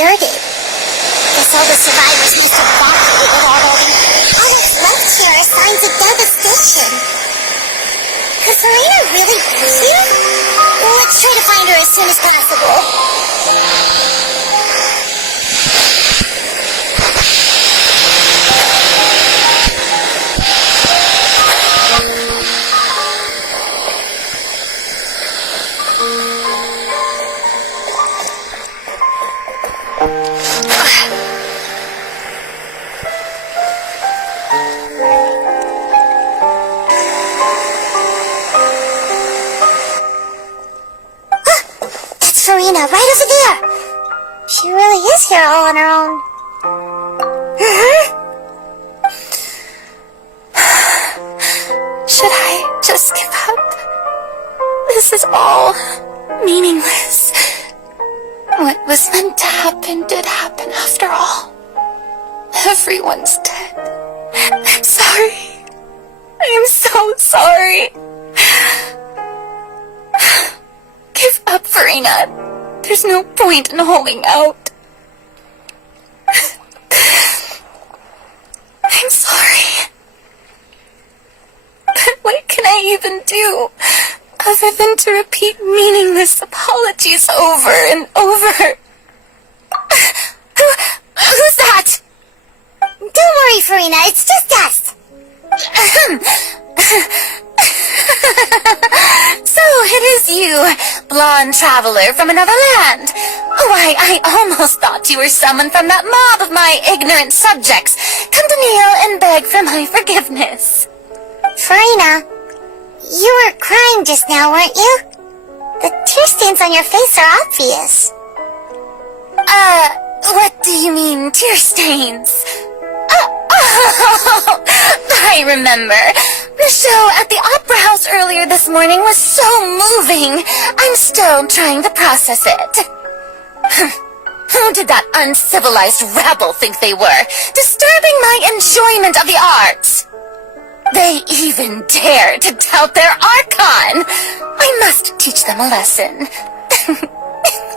deserted. Guess all the survivors must have evacuated already. All that's left here are signs of devastation. Could Farina really be here? Let's try to find her as soon as possible. Farina, right over there! She really is here all on her own. Should I just give up? This is all meaningless. What was meant to happen did happen after all. Everyone's dead. I'm sorry. I'm so sorry. Give up, Farina. There's no point in holding out. I'm sorry. But what can I even do other than to repeat meaningless apologies over and over? Who's that? Don't worry, Farina. It's just us. So it is you, blonde traveler from another land. Why, I almost thought you were someone from that mob of my ignorant subjects, come to kneel and beg for my forgiveness. Farina, you were crying just now, weren't you? The tear stains on your face are obvious. What do you mean, tear stains? Oh, I remember. The show at the Opera House earlier this morning was so moving. I'm still trying to process it. Who did that uncivilized rabble think they were, disturbing my enjoyment of the arts? They even dare to doubt their Archon. I must teach them a lesson.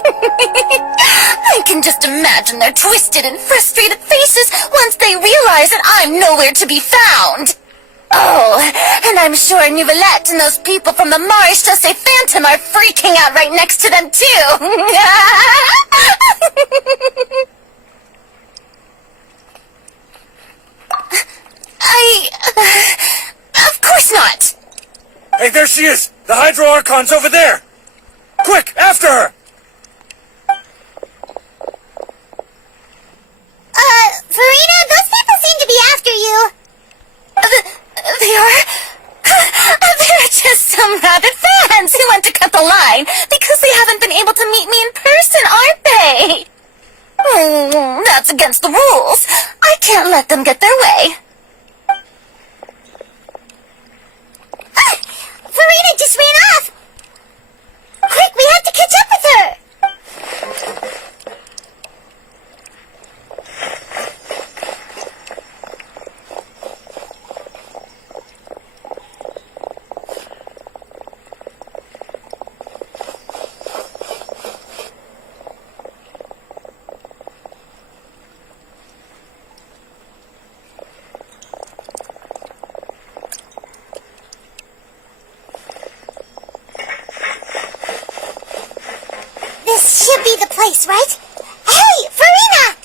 I can just imagine their twisted and frustrated faces once they realize that I'm nowhere to be found. Oh, and I'm sure Nouvellette and those people from the Maréchaussée Phantom are freaking out right next to them, too. Of course not. Hey, there she is! The Hydro Archon's over there! Quick, after her! Farina, those people seem to be after you. They are? They're just some rabid fans who want to cut the line because they haven't been able to meet me in person, aren't they? That's against the rules. I can't let them get their way. Farina just ran off! Quick, we have to catch up with her! This should be the place, right? Hey, Farina!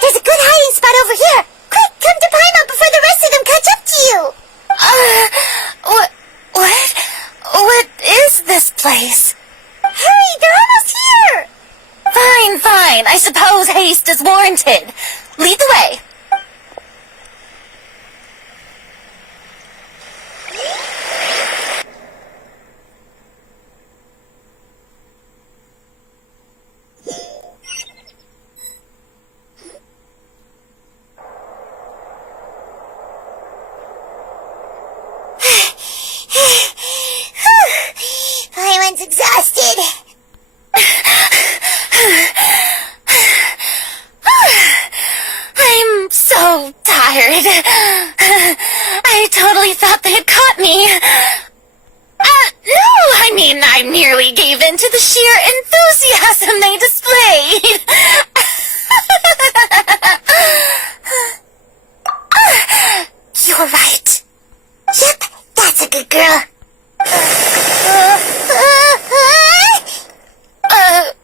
There's a good hiding spot over here. Quick, come to Paimon before the rest of them catch up to you. What is this place? Hurry, they're almost here. Fine. I suppose haste is warranted. Lead the way. Paimon's exhausted. I'm so tired. I totally thought they had caught me. No, I merely gave in to the sheer enthusiasm they displayed. good girl.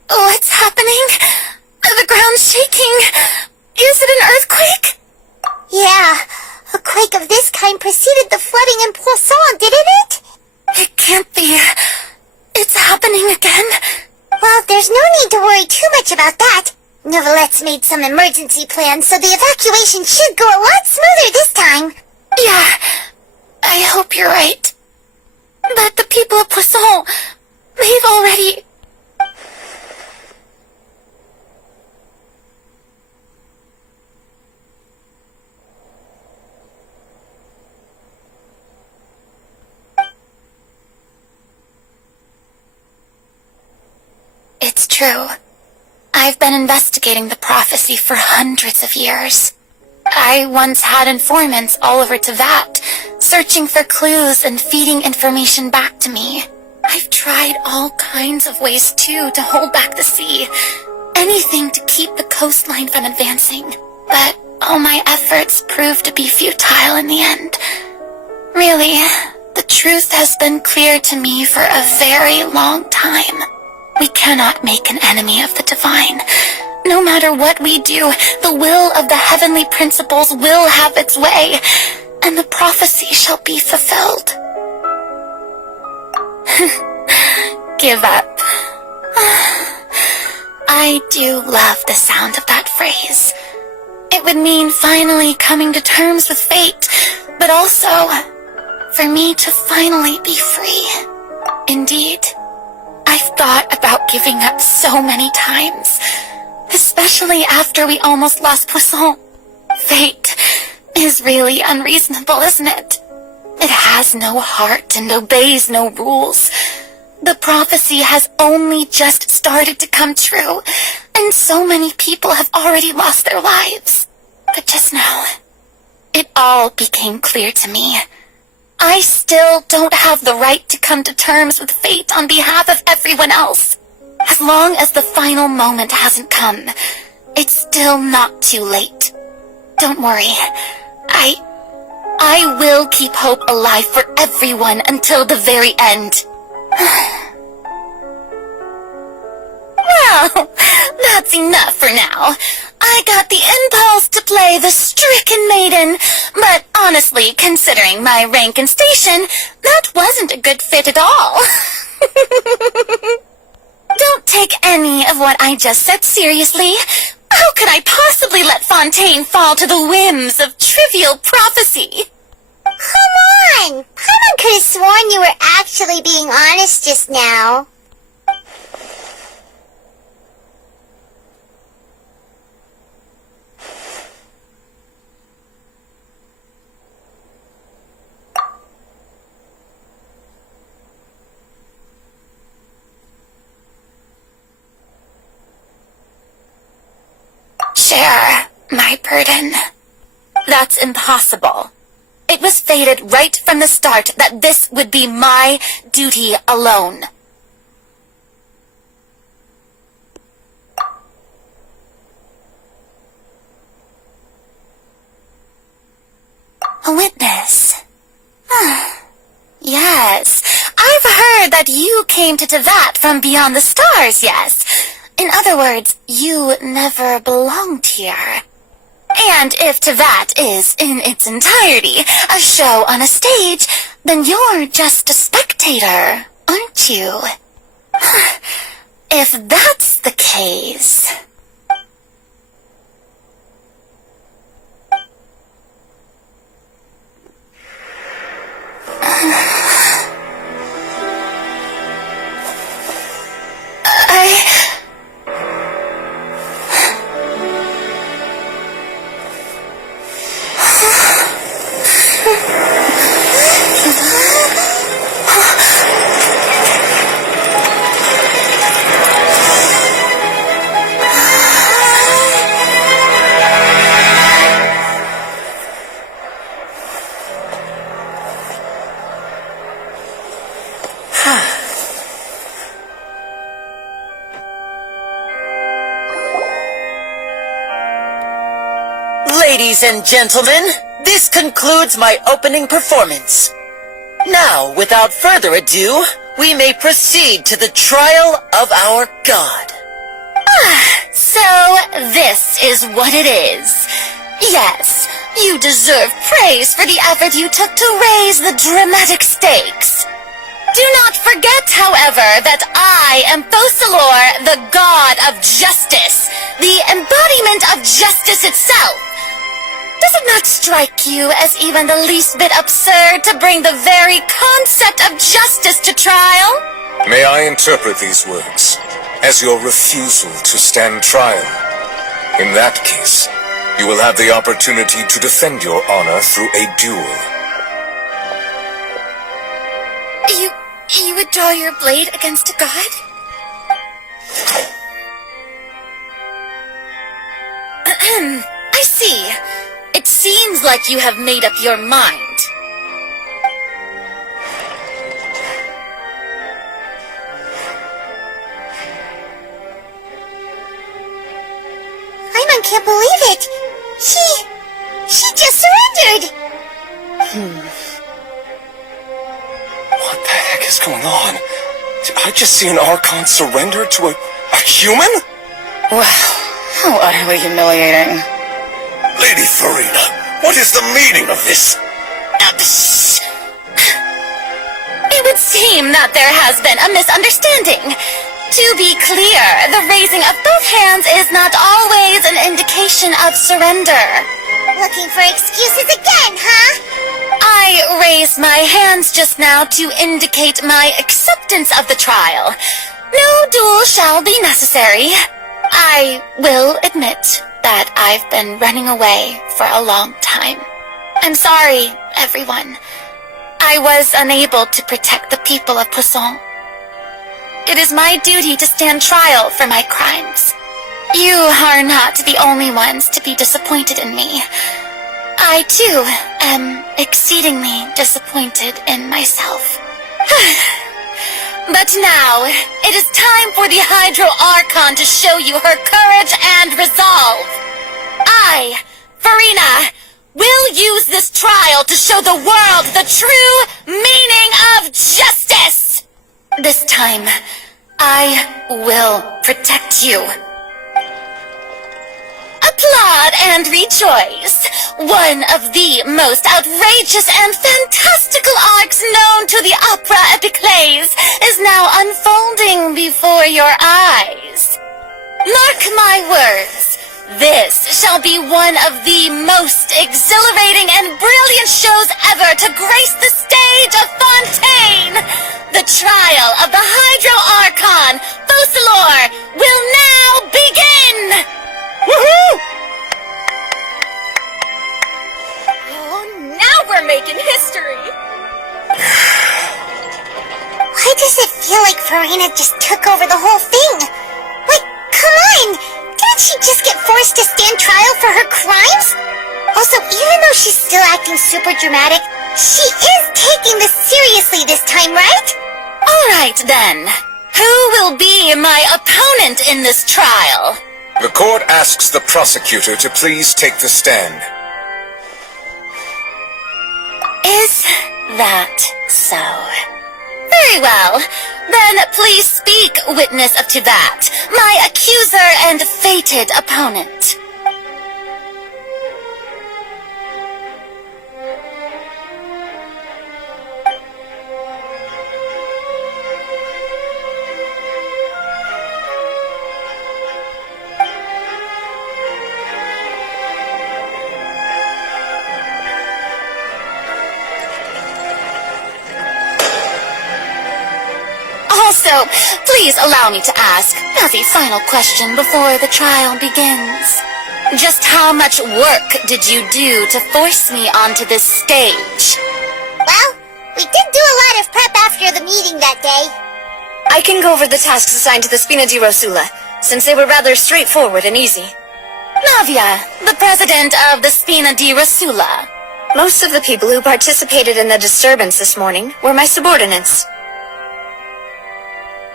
What's happening? The ground's shaking. Is it an earthquake? Yeah, a quake of this kind preceded the flooding in Poisson, didn't it? It can't be. It's happening again. Well, there's no need to worry too much about that. Novelette's made some emergency plans, so the evacuation should go a lot smoother this time. Yeah, I hope you're right. But the people of Poisson, they've already... It's true. I've been investigating the prophecy for hundreds of years. I once had informants all over Teyvat, searching for clues and feeding information back to me. I've tried all kinds of ways, too, to hold back the sea. Anything to keep the coastline from advancing. But all my efforts proved to be futile in the end. Really, the truth has been clear to me for a very long time. We cannot make an enemy of the divine. No matter what we do, the will of the heavenly principles will have its way, and the prophecy shall be fulfilled. Give up. I do love the sound of that phrase. It would mean finally coming to terms with fate, but also for me to finally be free. Indeed, I've thought about giving up so many times, especially after we almost lost Poisson. Fate is really unreasonable, isn't it? It has no heart and obeys no rules. The prophecy has only just started to come true, and so many people have already lost their lives. But just now, it all became clear to me. I still don't have the right to come to terms with fate on behalf of everyone else. As long as the final moment hasn't come, it's still not too late. Don't worry. I will keep hope alive for everyone until the very end. Well, that's enough for now. I got the impulse to play the stricken maiden, but honestly, considering my rank and station, that wasn't a good fit at all. Don't take any of what I just said seriously. How could I possibly let Fontaine fall to the whims of trivial prophecy? Come on! Paimon could have sworn you were actually being honest just now. Share my burden. That's impossible. It was fated right from the start that this would be my duty alone. A witness. Yes, I've heard that you came to Teyvat from beyond the stars, yes. In other words, you never belonged here. And if Teyvat is, in its entirety, a show on a stage, then you're just a spectator, aren't you? If that's the case... Ladies and gentlemen, this concludes my opening performance. Now, without further ado, we may proceed to the trial of our god. So, this is what it is. Yes, you deserve praise for the effort you took to raise the dramatic stakes. Do not forget, however, that I am Fosalor, the god of justice, the embodiment of justice itself. Does it not strike you as even the least bit absurd to bring the very concept of justice to trial? May I interpret these words as your refusal to stand trial? In that case, you will have the opportunity to defend your honor through a duel. You would draw your blade against a god? I see. It seems like you have made up your mind. Paimon can't believe it. She just surrendered. What the heck is going on? Did I just see an Archon surrender to a human? Wow, how utterly humiliating. Lady Farina, what is the meaning of this? It would seem that there has been a misunderstanding. To be clear, the raising of both hands is not always an indication of surrender. Looking for excuses again, huh? I raised my hands just now to indicate my acceptance of the trial. No duel shall be necessary. I will admit that I've been running away for a long time. I'm sorry, everyone. I was unable to protect the people of Poisson. It is my duty to stand trial for my crimes. You are not the only ones to be disappointed in me. I, too, am exceedingly disappointed in myself. But now, it is time for the Hydro Archon to show you her courage and resolve. I, Farina, will use this trial to show the world the true meaning of justice. This time, I will protect you. Applaud and rejoice! One of the most outrageous and fantastical arcs known to the opera epiclese is now unfolding before your eyes. Mark my words, this shall be one of the most exhilarating and brilliant shows ever to grace the stage of Fontaine! The trial of the Hydro Archon, Fosalor, will now begin! Woohoo! Oh, now we're making history! Why does it feel like Farina just took over the whole thing? Like, come on! Didn't she just get forced to stand trial for her crimes? Also, even though she's still acting super dramatic, she is taking this seriously this time, right? Alright then. Who will be my opponent in this trial? The court asks the prosecutor to please take the stand. Is that so? Very well. Then please speak, witness up to that, my accuser and fated opponent. Also, please allow me to ask, as a final question before the trial begins. Just how much work did you do to force me onto this stage? Well, we did do a lot of prep after the meeting that day. I can go over the tasks assigned to the Spina di Rosula, since they were rather straightforward and easy. Navia, the president of the Spina di Rosula. Most of the people who participated in the disturbance this morning were my subordinates.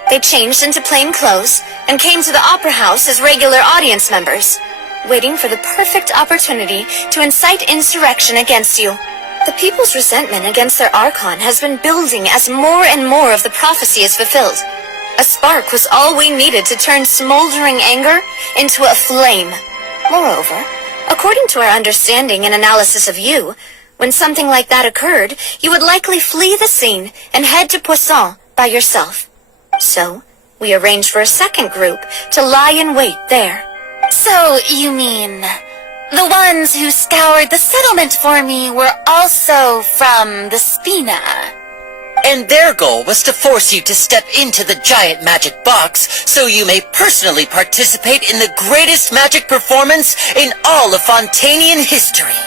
They changed into plain clothes and came to the Opera House as regular audience members, waiting for the perfect opportunity to incite insurrection against you. The people's resentment against their Archon has been building as more and more of the prophecy is fulfilled. A spark was all we needed to turn smoldering anger into a flame. Moreover, according to our understanding and analysis of you, when something like that occurred, you would likely flee the scene and head to Poisson by yourself. So, we arranged for a second group to lie in wait there. So, you mean... the ones who scoured the settlement for me were also from the Spina? And their goal was to force you to step into the giant magic box so you may personally participate in the greatest magic performance in all of Fontainian history.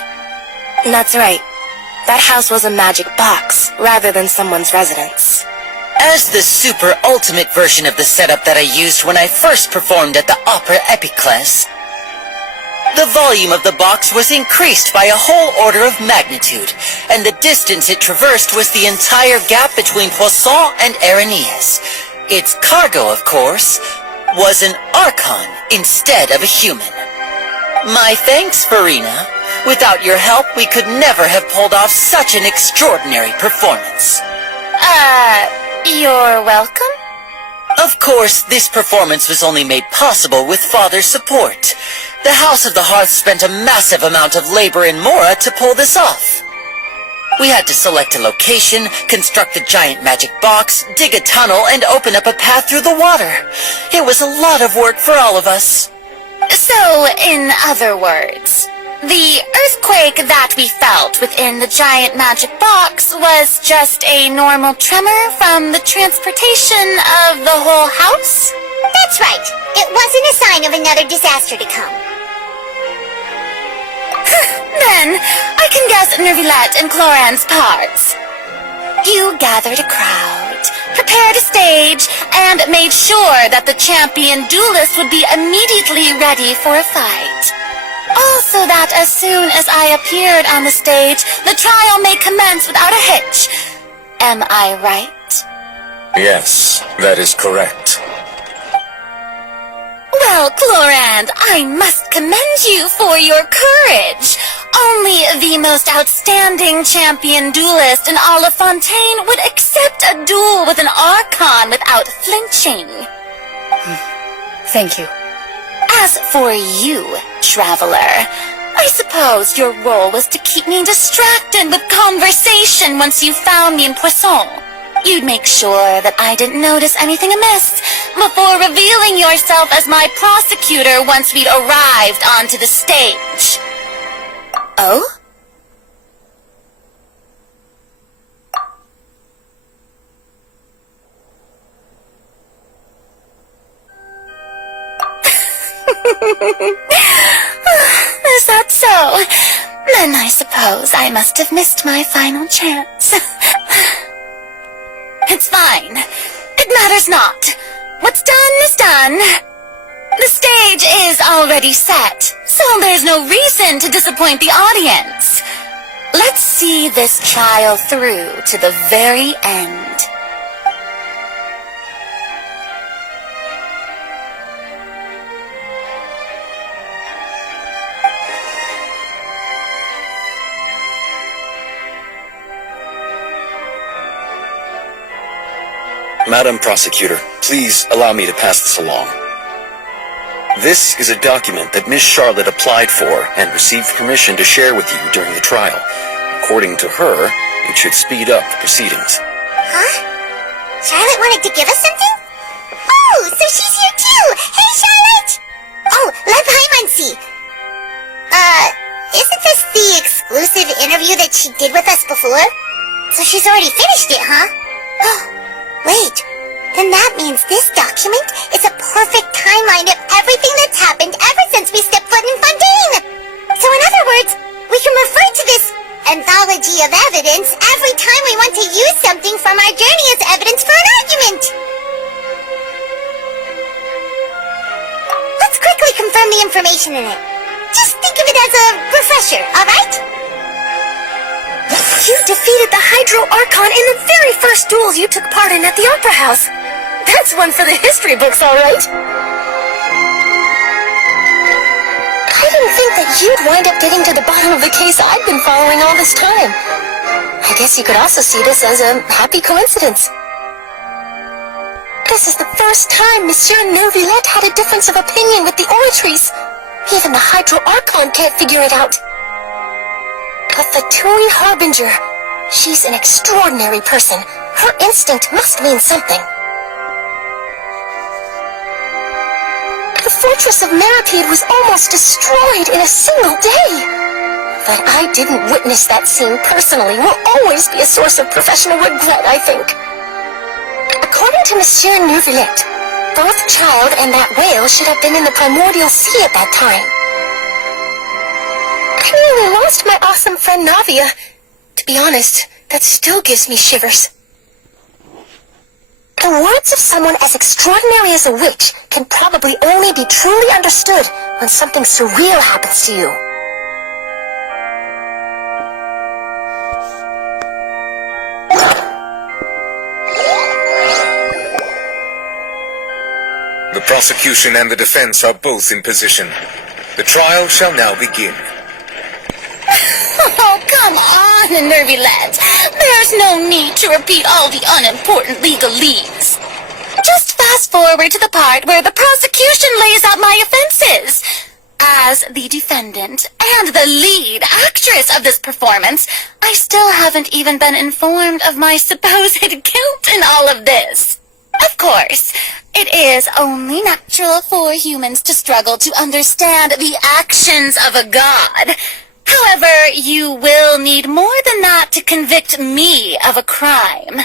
That's right. That house was a magic box, rather than someone's residence. As the super ultimate version of the setup that I used when I first performed at the Opera Epiclese, the volume of the box was increased by a whole order of magnitude, and the distance it traversed was the entire gap between Poisson and Araneas. Its cargo, of course, was an Archon instead of a human. My thanks, Farina. Without your help, we could never have pulled off such an extraordinary performance. You're welcome? Of course, this performance was only made possible with Father's support. The House of the Hearth spent a massive amount of labor in Mora to pull this off. We had to select a location, construct the giant magic box, dig a tunnel, and open up a path through the water. It was a lot of work for all of us. So, in other words, the earthquake that we felt within the giant magic box was just a normal tremor from the transportation of the whole house? That's right. It wasn't a sign of another disaster to come. Then, I can guess Nervilette and Cloran's parts. You gathered a crowd, prepared a stage, and made sure that the champion duelist would be immediately ready for a fight. Also that as soon as I appeared on the stage, the trial may commence without a hitch. Am I right? Yes, that is correct. Well, Clorand, I must commend you for your courage. Only the most outstanding champion duelist in all of Fontaine would accept a duel with an Archon without flinching. Thank you. As for you, Traveler, I suppose your role was to keep me distracted with conversation once you found me in Poisson. You'd make sure that I didn't notice anything amiss before revealing yourself as my prosecutor once we'd arrived onto the stage. Oh? Is that so? Then I suppose I must have missed my final chance. It's fine. It matters not. What's done is done. The stage is already set, so there's no reason to disappoint the audience. Let's see this trial through to the very end. Madam Prosecutor, please allow me to pass this along. This is a document that Miss Charlotte applied for and received permission to share with you during the trial. According to her, it should speed up the proceedings. Huh? Charlotte wanted to give us something? Oh, so she's here too! Hey, Charlotte! Oh, let Paimon see. Isn't this the exclusive interview that she did with us before? So she's already finished it, huh? Oh, wait. Then that means this document is a perfect timeline of everything that's happened ever since we stepped foot in Fontaine! So in other words, we can refer to this anthology of evidence every time we want to use something from our journey as evidence for an argument! Let's quickly confirm the information in it. Just think of it as a refresher, alright? You defeated the Hydro Archon in the very first duels you took part in at the Opera House. That's one for the history books, all right. I didn't think that you'd wind up getting to the bottom of the case I'd been following all this time. I guess you could also see this as a happy coincidence. This is the first time Monsieur Neuvillette had a difference of opinion with the Oratories. Even the Hydro Archon can't figure it out. A Fatui Harbinger. She's an extraordinary person. Her instinct must mean something. The fortress of Meripede was almost destroyed in a single day. That I didn't witness that scene personally will always be a source of professional regret, I think. According to Monsieur Neuvillette, both Child and that whale should have been in the primordial sea at that time. I nearly lost my awesome friend Navia. To be honest, that still gives me shivers. The words of someone as extraordinary as a witch can probably only be truly understood when something surreal happens to you. The prosecution and the defense are both in position. The trial shall now begin. Oh, come on, Neuvillette. There's no need to repeat all the unimportant legalese. Just fast forward to the part where the prosecution lays out my offenses. As the defendant and the lead actress of this performance, I still haven't even been informed of my supposed guilt in all of this. Of course, it is only natural for humans to struggle to understand the actions of a god. However, you will need more than that to convict me of a crime.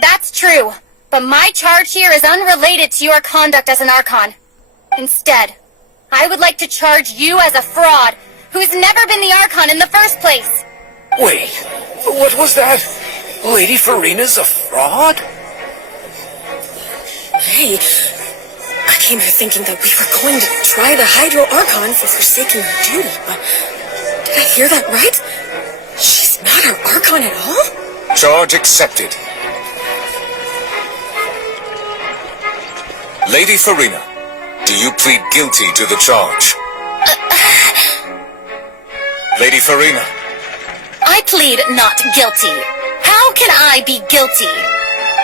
That's true, but my charge here is unrelated to your conduct as an Archon. Instead, I would like to charge you as a fraud who's never been the Archon in the first place. Wait, what was that? Lady Farina's a fraud? Hey, I came here thinking that we were going to try the Hydro Archon for forsaking her duty, but did I hear that right? She's not our Archon at all? Charge accepted. Lady Farina, do you plead guilty to the charge? Lady Farina. I plead not guilty. How can I be guilty?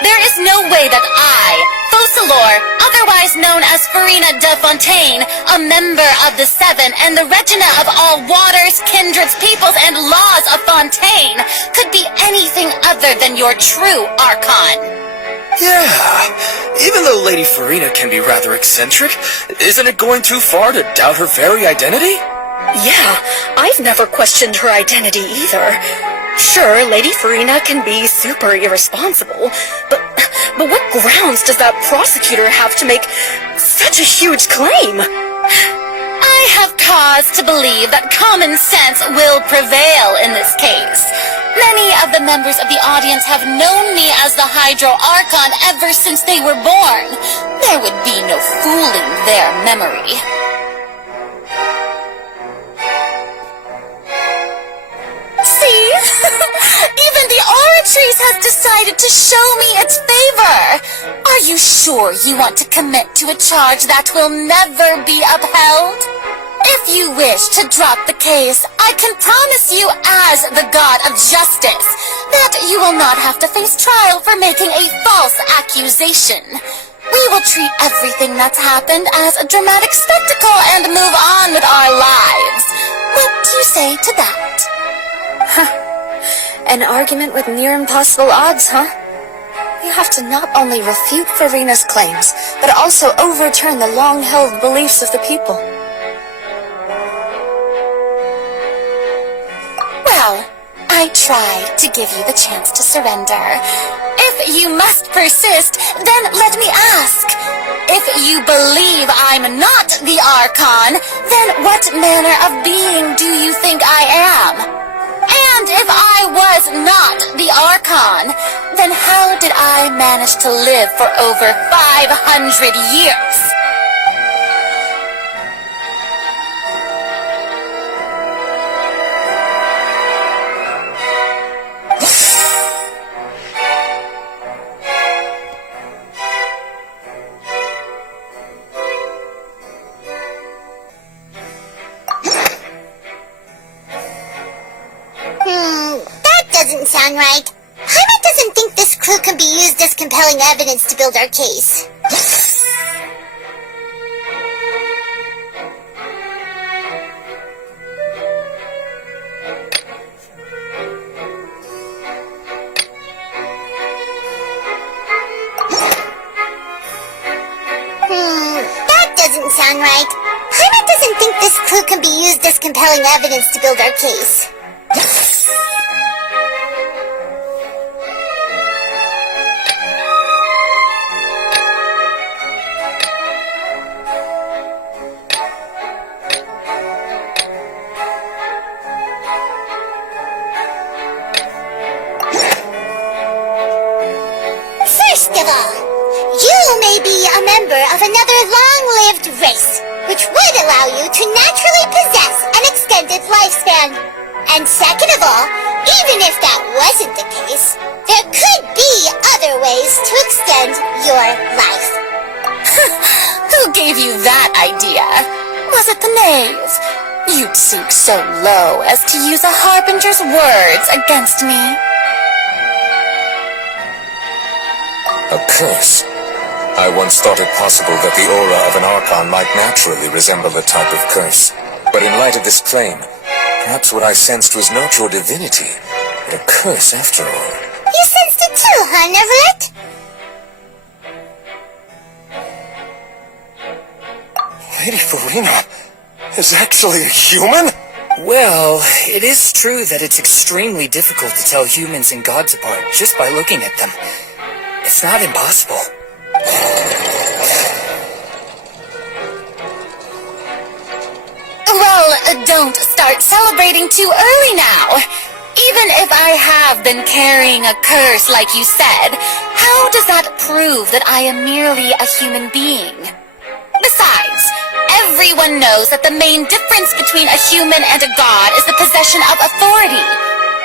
There is no way that I, Focalor, otherwise known as Farina de Fontaine, a member of the Seven and the Regina of all waters, kindreds, peoples, and laws of Fontaine, could be anything other than your true Archon. Yeah, even though Lady Farina can be rather eccentric, isn't it going too far to doubt her very identity? Yeah, I've never questioned her identity either. Sure, Lady Farina can be super irresponsible, but what grounds does that prosecutor have to make such a huge claim? I have cause to believe that common sense will prevail in this case. Many of the members of the audience have known me as the Hydro Archon ever since they were born. There would be no fooling their memory. See? Even the Oratories has decided to show me its favor. Are you sure you want to commit to a charge that will never be upheld? If you wish to drop the case, I can promise you as the God of Justice that you will not have to face trial for making a false accusation. We will treat everything that's happened as a dramatic spectacle and move on with our lives. What do you say to that? An argument with near impossible odds, huh? You have to not only refute Farina's claims, but also overturn the long-held beliefs of the people. Well, I tried to give you the chance to surrender. If you must persist, then let me ask. If you believe I'm not the Archon, then what manner of being do you think I am? And if I was not the Archon, then how did I manage to live for over 500 years? That doesn't sound right. be used as compelling evidence to build our case. That doesn't sound right. Paimon doesn't think this clue can be used as compelling evidence to build our case. First of all, you may be a member of another long-lived race, which would allow you to naturally possess an extended lifespan. And second of all, even if that wasn't the case, there could be other ways to extend your life. Who gave you that idea? Was it the knave? You'd sink so low as to use a harbinger's words against me. A curse. I once thought it possible that the aura of an Archon might naturally resemble a type of curse. But in light of this claim, perhaps what I sensed was not your divinity, but a curse after all. You sensed it too, huh, Neverett? Lady Farina is actually a human? Well, it is true that it's extremely difficult to tell humans and gods apart just by looking at them. It's not impossible. Well, don't start celebrating too early now. Even if I have been carrying a curse like you said, how does that prove that I am merely a human being? Besides, everyone knows that the main difference between a human and a god is the possession of authority.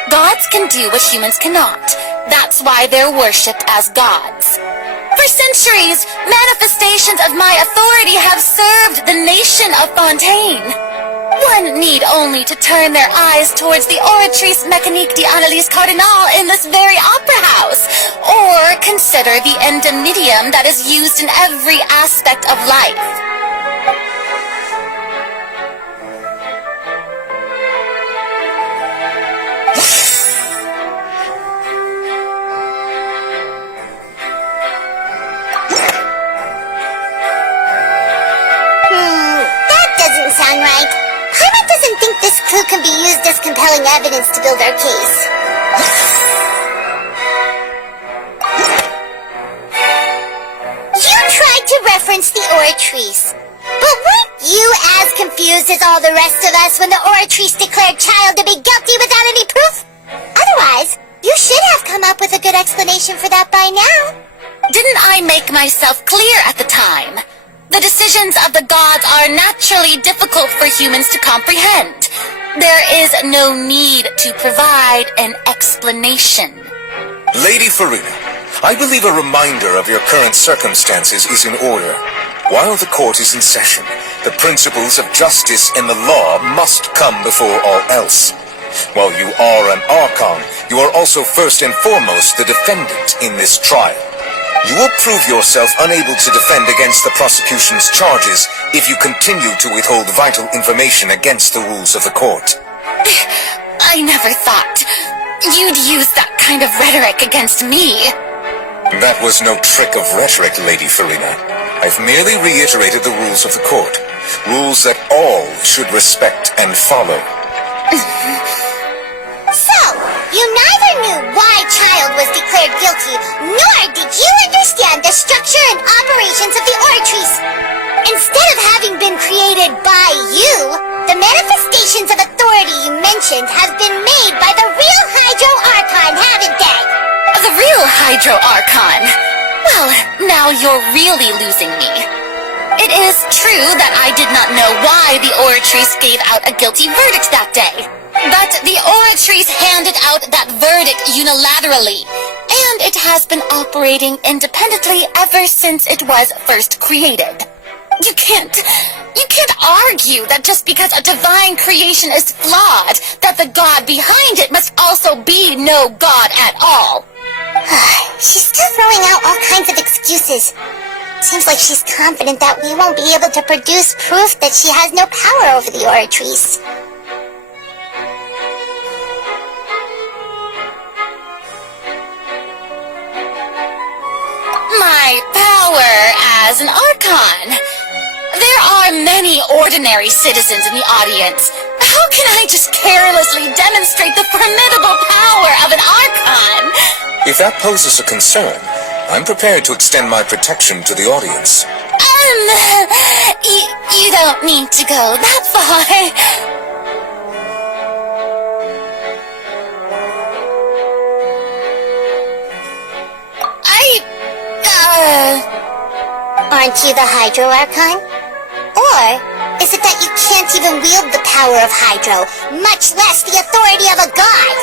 Gods can do what humans cannot. That's why they're worshipped as gods. For centuries, manifestations of my authority have served the nation of Fontaine. One need only to turn their eyes towards the Oratrice Mécanique d'Analyse Cardinal in this very opera house, or consider the endemitium that is used in every aspect of life. That doesn't sound right. Paimon doesn't think this clue can be used as compelling evidence to build our case. You tried to reference the Oratrice, but weren't you as confused as all the rest of us when the Oratrice declared Child to be guilty without any proof? Otherwise, you should have come up with a good explanation for that by now. Didn't I make myself clear at the time? The decisions of the gods are naturally difficult for humans to comprehend. There is no need to provide an explanation. Lady Farina, I believe a reminder of your current circumstances is in order. While the court is in session, the principles of justice and the law must come before all else. While you are an Archon, you are also first and foremost the defendant in this trial. You will prove yourself unable to defend against the prosecution's charges if you continue to withhold vital information against the rules of the court. I never thought you'd use that kind of rhetoric against me. That was no trick of rhetoric, Lady Farina. I've merely reiterated the rules of the court. Rules that all should respect and follow. So, you neither knew why Child was declared guilty, nor did you understand the structure and operations of the Oratrice. Instead of having been created by you, the manifestations of authority you mentioned have been made by the real Hydro Archon, haven't they? The real Hydro Archon? Well, now you're really losing me. It is true that I did not know why the Oratrice gave out a guilty verdict that day. But the Oratrice handed out that verdict unilaterally, and it has been operating independently ever since it was first created. You can't argue that just because a divine creation is flawed, that the god behind it must also be no god at all. She's still throwing out all kinds of excuses. Seems like she's confident that we won't be able to produce proof that she has no power over the Oratrice. My power as an Archon. There are many ordinary citizens in the audience. How can I just carelessly demonstrate the formidable power of an Archon? If that poses a concern, I'm prepared to extend my protection to the audience. You don't need to go that far. Aren't you the Hydro Archon? Or is it that you can't even wield the power of Hydro, much less the authority of a god?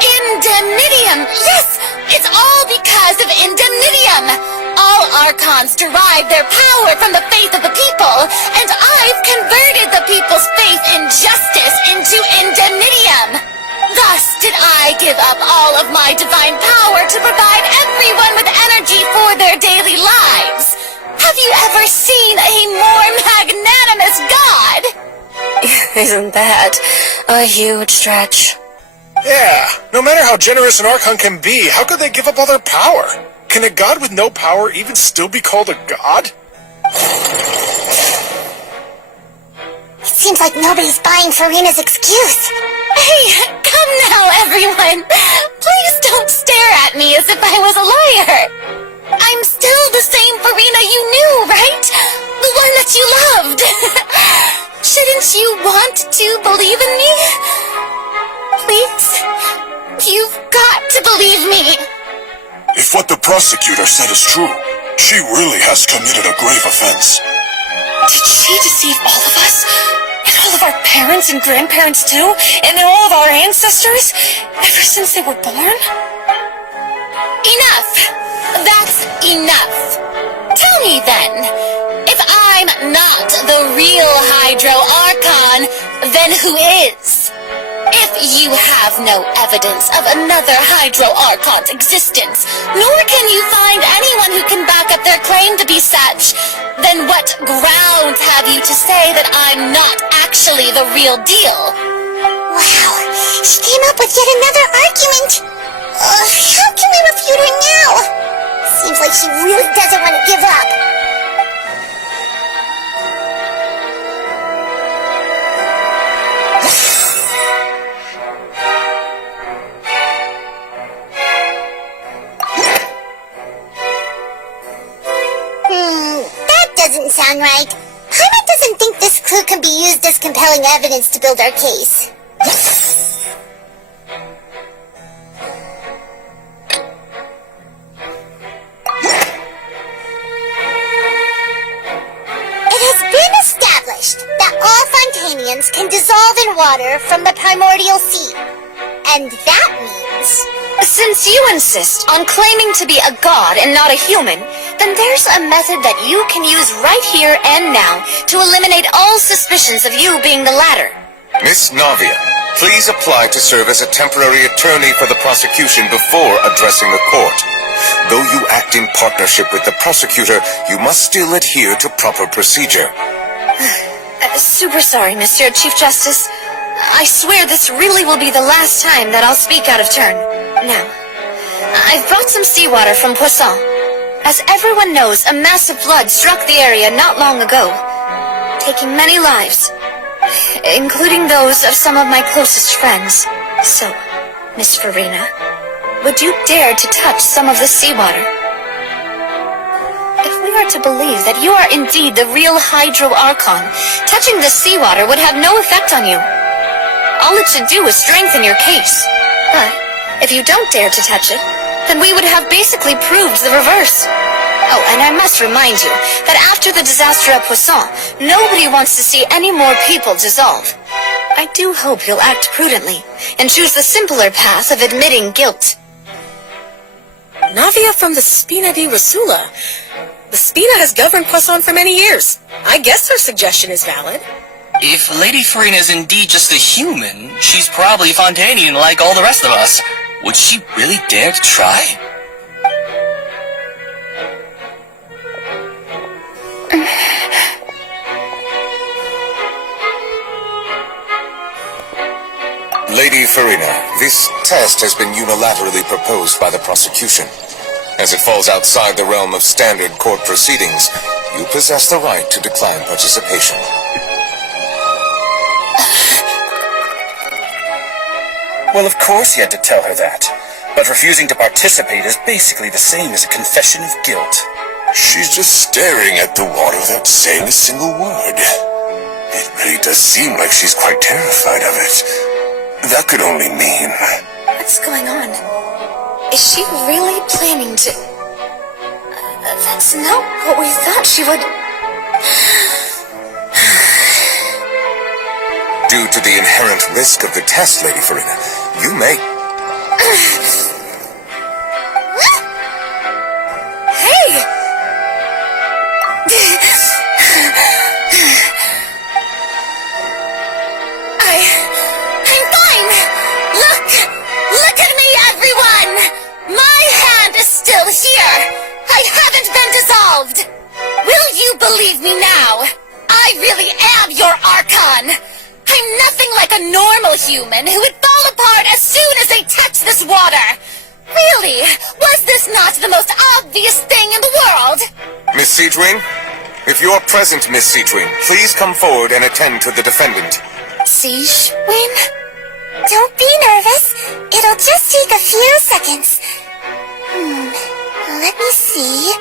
Indemnitium! Yes! It's all because of Indemnitium! All Archons derive their power from the faith of the people, and I've converted the people's faith in justice into Indemnitium! Thus did I give up all of my divine power to provide everyone with energy for their daily lives! Have you ever seen a more magnanimous god? Isn't that a huge stretch? Yeah, no matter how generous an Archon can be, how could they give up all their power? Can a god with no power even still be called a god? It seems like nobody's buying Farina's excuse. Hey, come now, everyone! Please don't stare at me as if I was a liar! I'm still the same Farina you knew, right? The one that you loved! Shouldn't you want to believe in me? Please? You've got to believe me! If what the prosecutor said is true, she really has committed a grave offense. Did she deceive all of us? And all of our parents and grandparents too? And all of our ancestors? Ever since they were born? Enough! That's enough! Tell me then, if I'm not the real Hydro Archon, then who is? If you have no evidence of another Hydro Archon's existence, nor can you find anyone who can back up their claim to be such, then what grounds have you to say that I'm not actually the real deal? Wow, she came up with yet another argument. How can we refute her now? Seems like she really doesn't want to give up. That doesn't sound right. Paimon doesn't think this clue can be used as compelling evidence to build our case. That all Fontainians can dissolve in water from the primordial sea. And that means... Since you insist on claiming to be a god and not a human, then there's a method that you can use right here and now to eliminate all suspicions of you being the latter. Miss Navia, please apply to serve as a temporary attorney for the prosecution before addressing the court. Though you act in partnership with the prosecutor, you must still adhere to proper procedure. Super sorry, Monsieur Chief Justice. I swear this really will be the last time that I'll speak out of turn. Now, I've brought some seawater from Poisson. As everyone knows, a massive flood struck the area not long ago, taking many lives, including those of some of my closest friends. So, Miss Farina, would you dare to touch some of the seawater? If we are to believe that you are indeed the real Hydro Archon, touching the seawater would have no effect on you. All it should do is strengthen your case. But if you don't dare to touch it, then we would have basically proved the reverse. Oh, and I must remind you that after the disaster at Poisson, nobody wants to see any more people dissolve. I do hope you'll act prudently and choose the simpler path of admitting guilt. Navia from the Spina di Rosula. The Spina has governed Poisson for many years. I guess her suggestion is valid. If Lady Farina is indeed just a human, she's probably Fontainian like all the rest of us. Would she really dare to try? Lady Farina, this test has been unilaterally proposed by the prosecution. As it falls outside the realm of standard court proceedings, you possess the right to decline participation. Well, of course you had to tell her that. But refusing to participate is basically the same as a confession of guilt. She's just staring at the water without saying a single word. It really does seem like she's quite terrified of it. That could only mean... What's going on? Is she really planning to... That's not what we thought she would... Due to the inherent risk of the test, Lady Farina, you may... Hey! I'm fine! Look at me, everyone! My hand is still here! I haven't been dissolved! Will you believe me now? I really am your Archon! I'm nothing like a normal human who would fall apart as soon as they touch this water! Really? Was this not the most obvious thing in the world? Miss Siegewing? If you are present, Miss Siegewing, please come forward and attend to the defendant. Siegewing? Don't be nervous. It'll just take a few seconds. Let me see.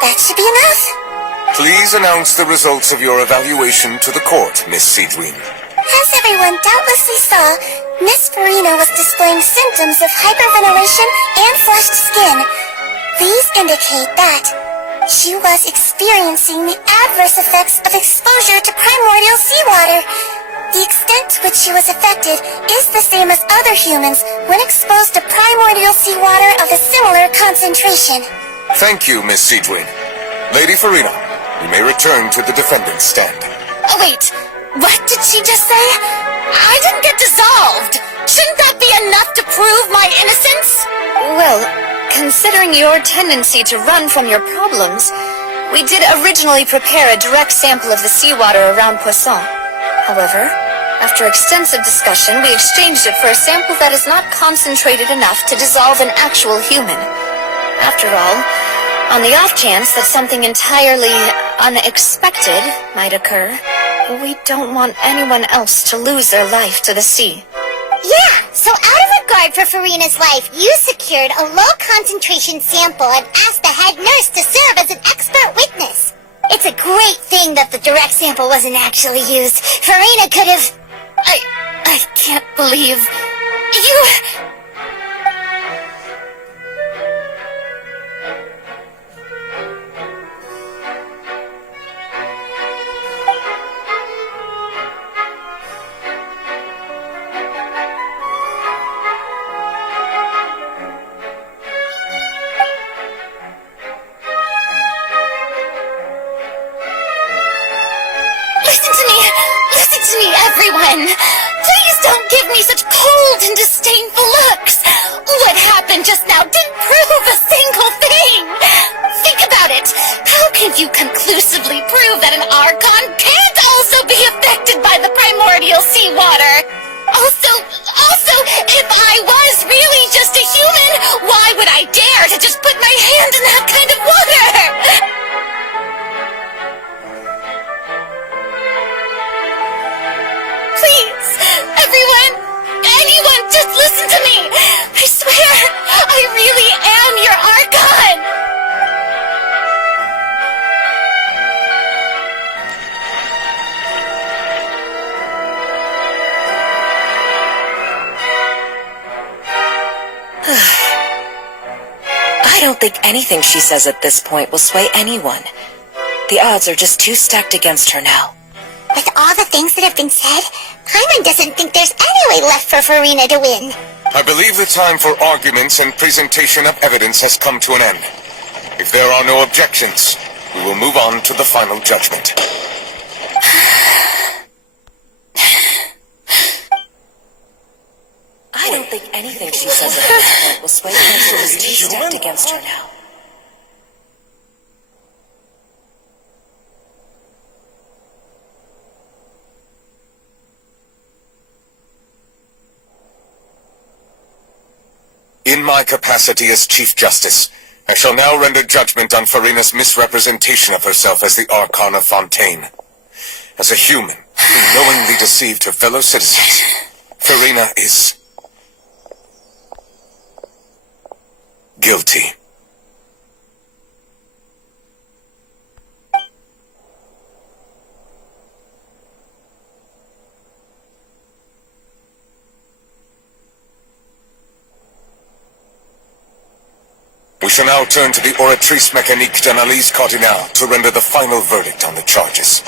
That should be enough. Please announce the results of your evaluation to the court, Miss Siegewing. As everyone doubtlessly saw, Miss Farina was displaying symptoms of hyperventilation and flushed skin. These indicate that she was experiencing the adverse effects of exposure to primordial seawater. The extent to which she was affected is the same as other humans when exposed to primordial seawater of a similar concentration. Thank you, Miss Siegewing. Lady Farina, you may return to the defendant's stand. Oh, wait. What did she just say? I didn't get dissolved. Shouldn't that be enough to prove my innocence? Well, considering your tendency to run from your problems, we did originally prepare a direct sample of the seawater around Poisson. However, after extensive discussion, we exchanged it for a sample that is not concentrated enough to dissolve an actual human. After all, on the off chance that something entirely unexpected might occur, we don't want anyone else to lose their life to the sea. Yeah, so out of regard for Farina's life, you secured a low-concentration sample and asked the head nurse to serve as an expert witness. It's a great thing that the direct sample wasn't actually used. Farina could have... I can't believe... You... Listen to me, everyone! Please don't give me such cold and disdainful looks! What happened just now didn't prove a single thing! Think about it! How can you conclusively prove that an Archon can't also be affected by the primordial seawater? Also, if I was really just a human, why would I dare to just put my hand in that kind of water? Please, everyone, anyone, just listen to me. I swear, I really am your Archon. I don't think anything she says at this point will sway anyone. The odds are just too stacked against her now. With all the things that have been said, Paimon doesn't think there's any way left for Farina to win. I believe the time for arguments and presentation of evidence has come to an end. If there are no objections, we will move on to the final judgment. I don't think anything she says at this point will sway her. She is too stacked against her now. my capacity as Chief Justice, I shall now render judgment on Farina's misrepresentation of herself as the Archon of Fontaine. As a human who knowingly deceived her fellow citizens, Farina is guilty. We shall now turn to the Oratrice Mécanique d'Analyse Cardinale to render the final verdict on the charges.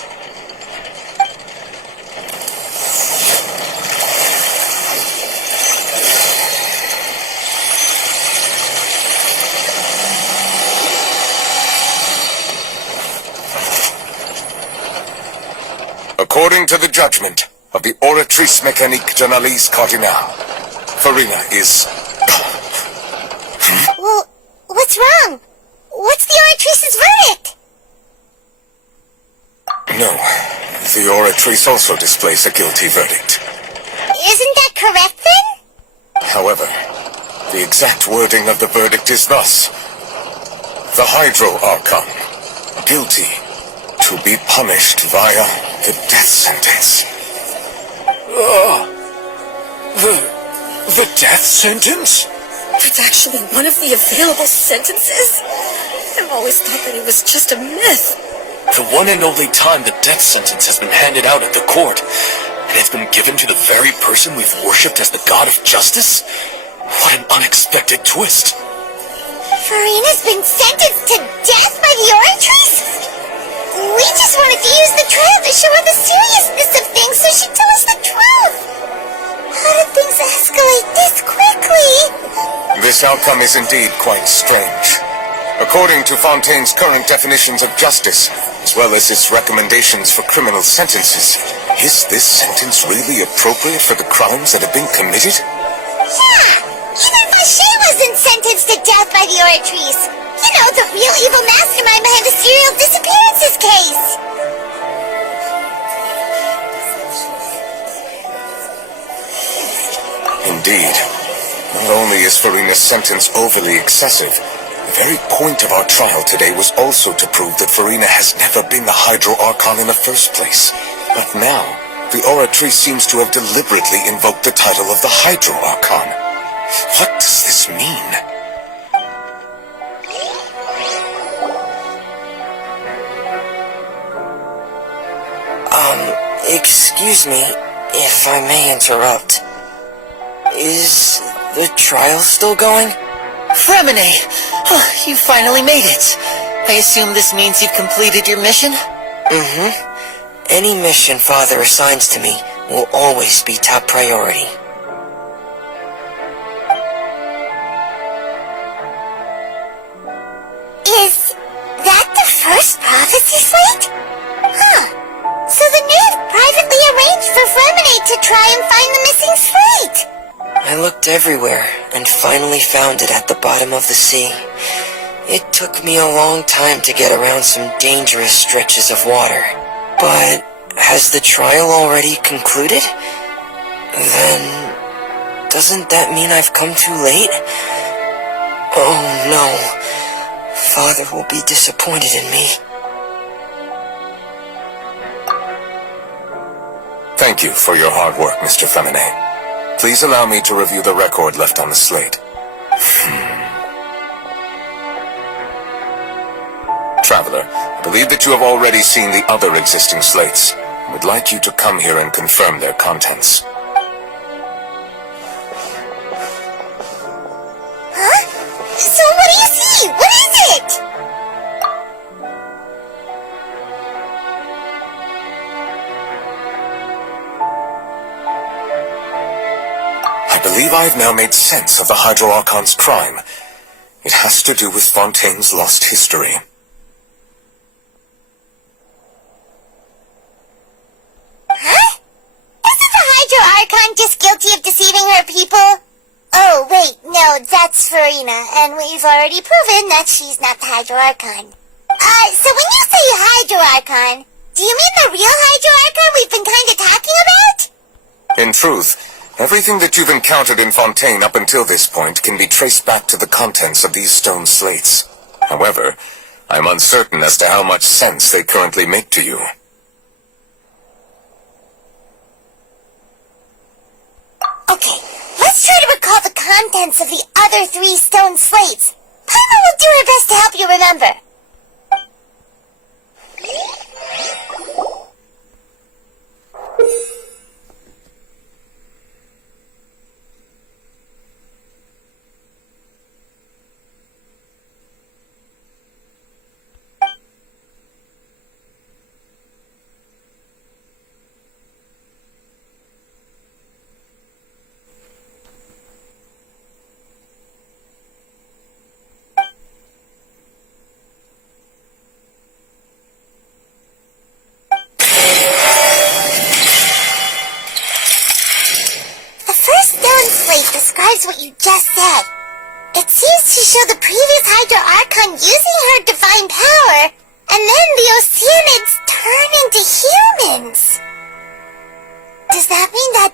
According to the judgment of the Oratrice Mécanique d'Analyse Cardinale, Farina is... Well, what's wrong? What's the Oratrice's verdict? No, the Oratrice also displays a guilty verdict. Isn't that correct then? However, the exact wording of the verdict is thus. The Hydro Archon, guilty, to be punished via the death sentence. The death sentence? That's actually one of the available sentences? I've always thought that it was just a myth. The one and only time the death sentence has been handed out at the court, and it's been given to the very person we've worshipped as the god of justice? What an unexpected twist. Farina's been sentenced to death by the Oratrice? We just wanted to use the trial to show her the seriousness of things so she'd tell us the truth. How did things escalate this quickly? This outcome is indeed quite strange. According to Fontaine's current definitions of justice, as well as its recommendations for criminal sentences, is this sentence really appropriate for the crimes that have been committed? Yeah! Even Vacher wasn't sentenced to death by the Oratrice. You know, the real evil mastermind behind the serial disappearances case. Indeed. Not only is Farina's sentence overly excessive, the very point of our trial today was also to prove that Farina has never been the Hydro Archon in the first place. But now, the Oratrice seems to have deliberately invoked the title of the Hydro Archon. What does this mean? Excuse me, if I may interrupt. Is the trial still going? Fremine! Oh, you finally made it. I assume this means you've completed your mission? Mm-hmm. Any mission Father assigns to me will always be top priority. Is that the first prophecy slate? Huh. So the Nymph privately arranged for Fremine to try and find the missing slate. I looked everywhere and finally found it at the bottom of the sea. It took me a long time to get around some dangerous stretches of water. But has the trial already concluded? Then doesn't that mean I've come too late? Oh no. Father will be disappointed in me. Thank you for your hard work, Mr. Fremine. Please allow me to review the record left on the slate. Traveler, I believe that you have already seen the other existing slates, and would like you to come here and confirm their contents. Huh? So what do you see? What is it? I believe I have now made sense of the Hydro Archon's crime. It has to do with Fontaine's lost history. Huh? Isn't the Hydro Archon just guilty of deceiving her people? Oh, wait, no, that's Farina, and we've already proven that she's not the Hydro Archon. So when you say Hydro Archon, do you mean the real Hydro Archon we've been kinda talking about? In truth, Everything that you've encountered in Fontaine up until this point can be traced back to the contents of these stone slates. However, I'm uncertain as to how much sense they currently make to you. Okay, let's try to recall the contents of the other 3 stone slates. Paimon will do her best to help you remember. Describes what you just said. It seems to show the previous Hydro Archon using her divine power, and then the Oceanids turn into humans. Does that mean that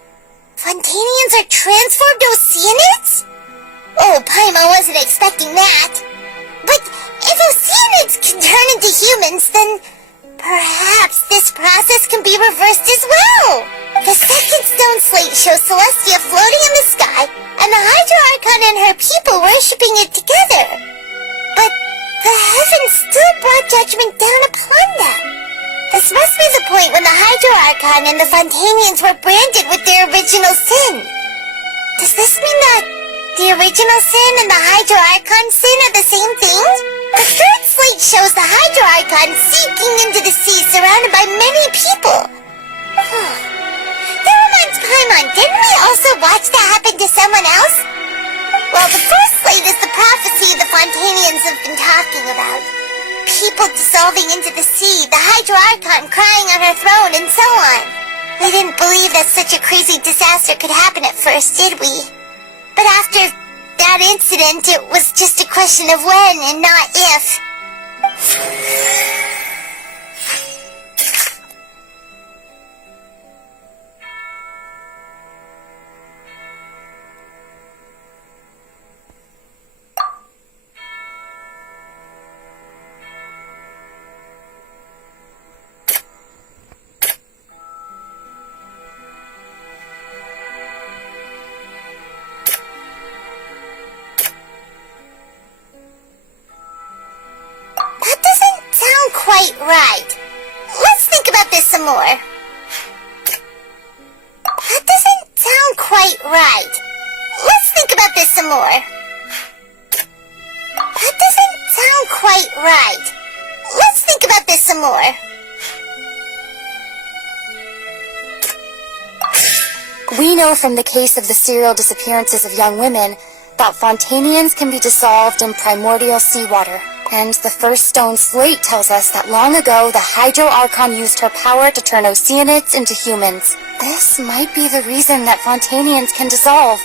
Fontainians are transformed Oceanids? Oh, Paimon wasn't expecting that. But if Oceanids can turn into humans, then perhaps this process can be reversed as well. The second stone slate shows Celestia floating in the sky, and the Hydro Archon and her people worshipping it together. But the heavens still brought judgment down upon them. This must be the point when the Hydro Archon and the Fontainians were branded with their original sin. Does this mean that the original sin and the Hydro Archon sin are the same thing? The third slate shows the Hydro Archon sinking into the sea surrounded by many people. That reminds Paimon, didn't we also watch that happen to someone else? Well, the first slate is the prophecy the Fontainians have been talking about. People dissolving into the sea, the Hydro Archon crying on her throne, and so on. We didn't believe that such a crazy disaster could happen at first, did we? But after that incident, it was just a question of when and not if. Quite right. Let's think about this some more. That doesn't sound quite right. Let's think about this some more. That doesn't sound quite right. Let's think about this some more. We know from the case of the serial disappearances of young women that Fontainians can be dissolved in primordial seawater. And the first stone slate tells us that long ago the Hydro Archon used her power to turn Oceanids into humans. This might be the reason that Fontainians can dissolve.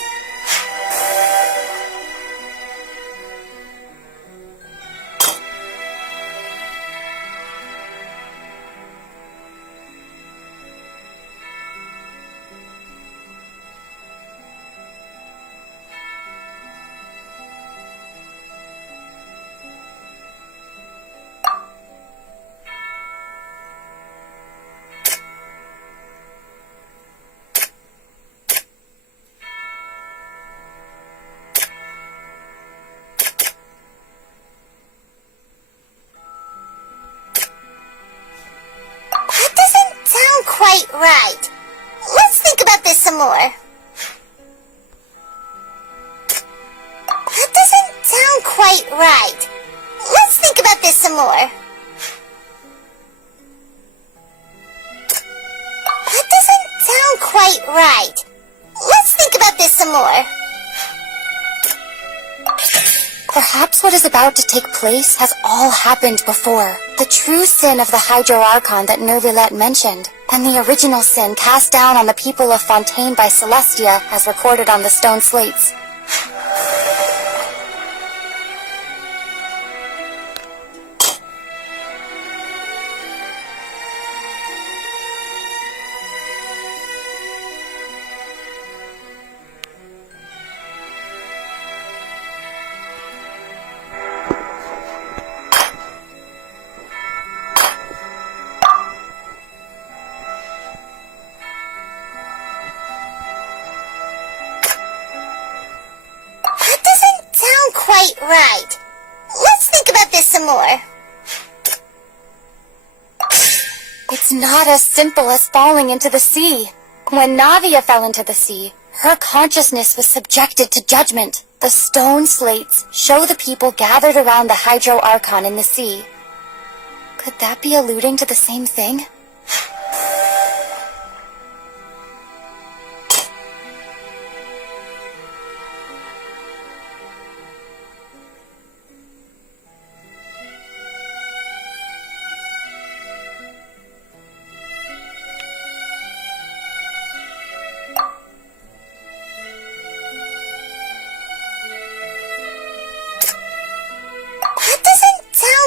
Quite right. Let's think about this some more. That doesn't sound quite right. Let's think about this some more. That doesn't sound quite right. Let's think about this some more. Perhaps what is about to take place has all happened before. The true sin of the Hydro Archon that Nervilette mentioned, and the original sin cast down on the people of Fontaine by Celestia as recorded on the stone slates. right. Let's think about this some more. It's not as simple as falling into the sea. When Navia fell into the sea, her consciousness was subjected to judgment. The stone slates show the people gathered around the Hydro Archon in the sea. Could that be alluding to the same thing?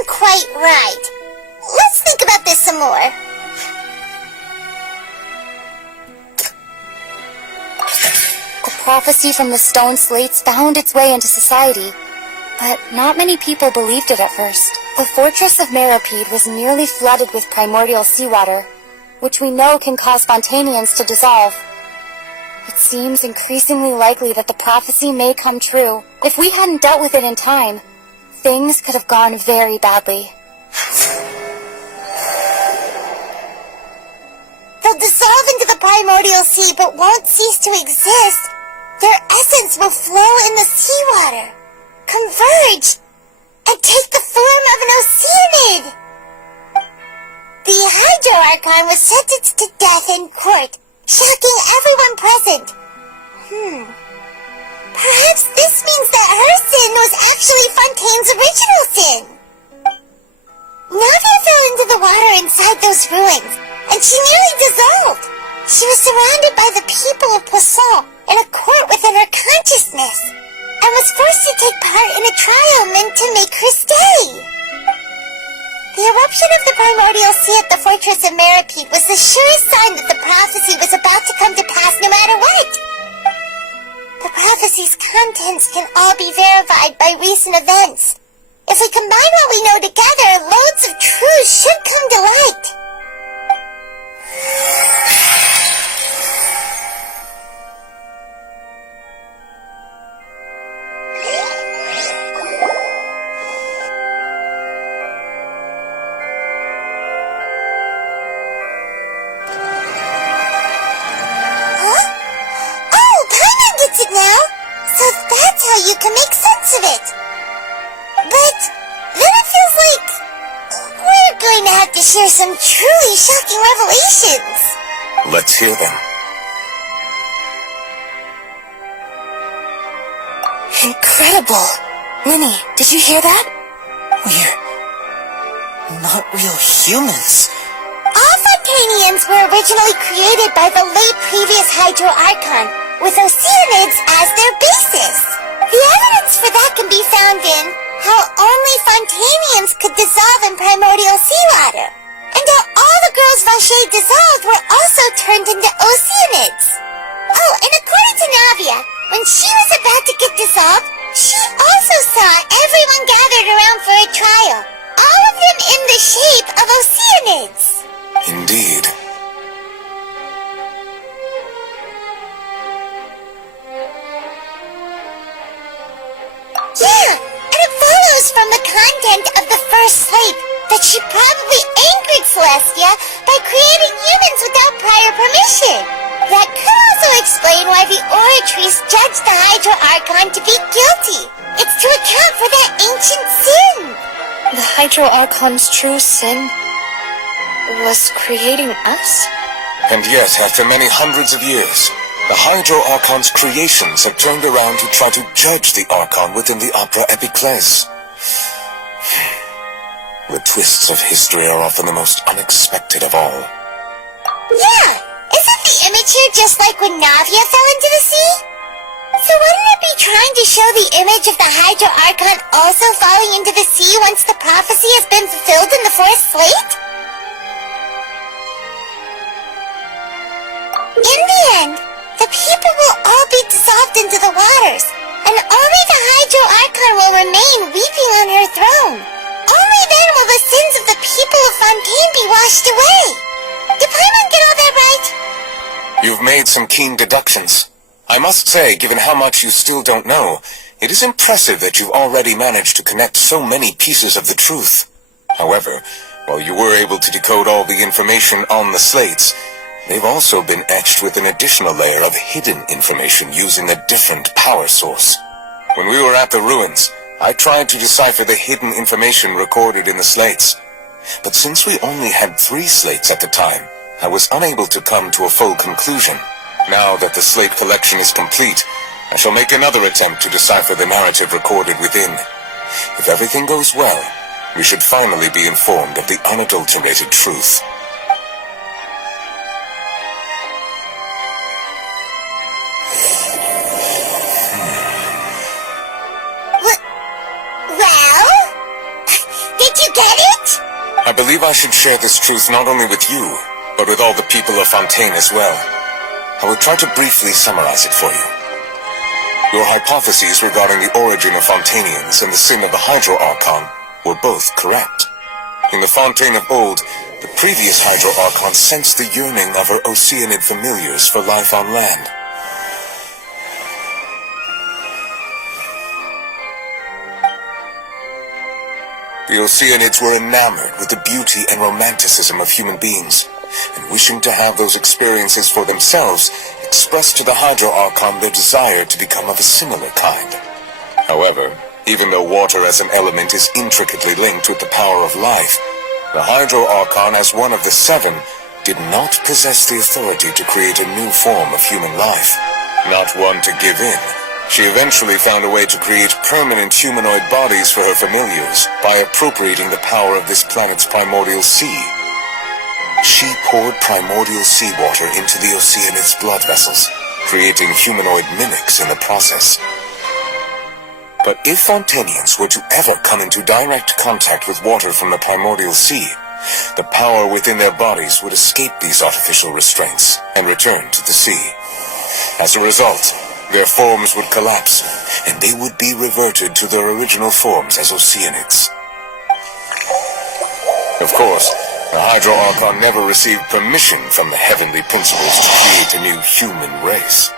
Quite right. Let's think about this some more. The prophecy from the stone slates found its way into society, but not many people believed it at first. The fortress of Maripede was nearly flooded with primordial seawater, which we know can cause Fontainians to dissolve. It seems increasingly likely that the prophecy may come true. If we hadn't dealt with it in time, things could have gone very badly. They'll dissolve into the primordial sea but won't cease to exist. Their essence will flow in the seawater, converge, and take the form of an oceanid. The Hydro Archon was sentenced to death in court, shocking everyone present. Perhaps this means that her sin was actually Fontaine's original sin. Navia fell into the water inside those ruins, and she nearly dissolved. She was surrounded by the people of Poisson in a court within her consciousness, and was forced to take part in a trial meant to make her stay. The eruption of the primordial sea at the fortress of Maripede was the surest sign that the prophecy was about to come to pass no matter what. The prophecy's contents can all be verified by recent events. If we combine what we know together, loads of truths should come to light. You can make sense of it. But then it feels like we're going to have to share some truly shocking revelations. Let's hear them. Incredible! Minnie, did you hear that? We're not real humans. All Fontainians were originally created by the late previous Hydro Archon, with oceanids as their basis. The evidence for that can be found in how only Fontainians could dissolve in primordial seawater, and how all the girls Vacher dissolved were also turned into oceanids. Oh, and according to Navia, when she was about to get dissolved, she also saw everyone gathered around for a trial, all of them in the shape of oceanids. Indeed. Yeah, and it follows from the content of the first slate that she probably angered Celestia by creating humans without prior permission. That could also explain why the Oratrice judged the Hydro Archon to be guilty. It's to account for that ancient sin. The Hydro Archon's true sin was creating us? And yet, after many hundreds of years, the Hydro Archon's creations have turned around to try to judge the Archon within the Opera Epiclese. The twists of history are often the most unexpected of all. Yeah, isn't the image here just like when Navia fell into the sea? So wouldn't it be trying to show the image of the Hydro Archon also falling into the sea once the prophecy has been fulfilled in the fourth slate? In the end, the people will all be dissolved into the waters, and only the Hydro Archon will remain weeping on her throne. Only then will the sins of the people of Fontaine be washed away. Did Paimon get all that right? You've made some keen deductions. I must say, given how much you still don't know, It is impressive that you've already managed to connect so many pieces of the truth. However, while you were able to decode all the information on the slates, they've also been etched with an additional layer of hidden information using a different power source. When we were at the ruins, I tried to decipher the hidden information recorded in the slates. But since we only had 3 slates at the time, I was unable to come to a full conclusion. Now that the slate collection is complete, I shall make another attempt to decipher the narrative recorded within. If everything goes well, we should finally be informed of the unadulterated truth. Well? Did you get it? I believe I should share this truth not only with you, but with all the people of Fontaine as well. I will try to briefly summarize it for you. Your hypotheses regarding the origin of Fontainians and the sin of the Hydro Archon were both correct. In the Fontaine of old, the previous Hydro Archon sensed the yearning of her Oceanid familiars for life on land. The Oceanids were enamored with the beauty and romanticism of human beings, and wishing to have those experiences for themselves, expressed to the Hydro Archon their desire to become of a similar kind. However, even though water as an element is intricately linked with the power of life, the Hydro Archon, as one of the 7, did not possess the authority to create a new form of human life. Not one to give in, she eventually found a way to create permanent humanoid bodies for her familiars by appropriating the power of this planet's primordial sea. She poured primordial seawater into the Oceanid's blood vessels, creating humanoid mimics in the process. But if Fontainians were to ever come into direct contact with water from the primordial sea, the power within their bodies would escape these artificial restraints and return to the sea. As a result, their forms would collapse, and they would be reverted to their original forms as Oceanids. Of course, the Hydro Archon never received permission from the heavenly principles to create a new human race.